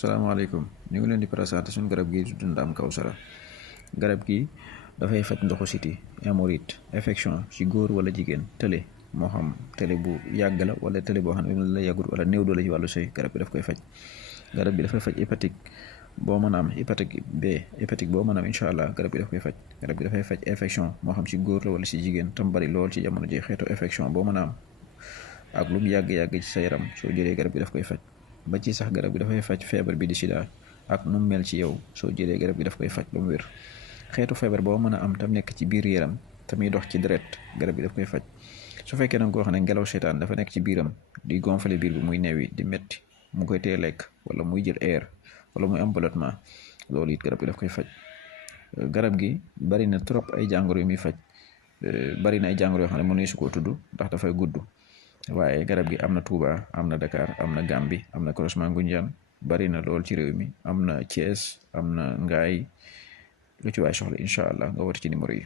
salaamaaleykum ñu ngi leen di présenté suñu garab gi tudd Ndam Kawsara garab gi dafay faj ndoxu siti hémorroïde infection ci góor wala jigéen tële moo xam tële bu yàgg la wala tële boo xam ne la yàggut wala néew doole ci wàllu sëy garab bi daf koy faj. garab bi dafay faj hépatique boo mën a am hépatique B hépatique boo mën a am incha allah garab bi daf koy faj. garab bi dafay faj infection moo xam ci góor la wala ci jigéen tam bari lool ci jamono ji xeetu infection boo mën a am ak lu mu yàgg-yàgg ci sa yaram soo jëlee garab bi daf koy faj. ba ci sax garab bi dafay faj feebar bi di sida ak nu mel ci yow soo jëlee garab bi daf koy faj ba mu wér. xeetu feebar boo mën a am tam nekk ci biir yaram tamuy dox ci deret garab bi daf koy faj. su fekkee nag koo xam ne ngelaw seetaan dafa nekk ci biiram di gonfler biir bi muy neewi di metti mu koy tee lekk wala muy jël air wala muy am ballottement loolu it garab bi daf koy faj. garab gi bari na trop ay jàngoro yu muy faj bari na ay jàngoro yoo xam ne mënuñu su koo tudd ndax dafay gudd. waaye garab gi am na Touba am na Dakar am na Gambie am na Croisement Ngoundiane bari na lool ci réew mi am na Thiès am na Ngaay lu ci waay soxla incha allah nga woote ci numéro yi.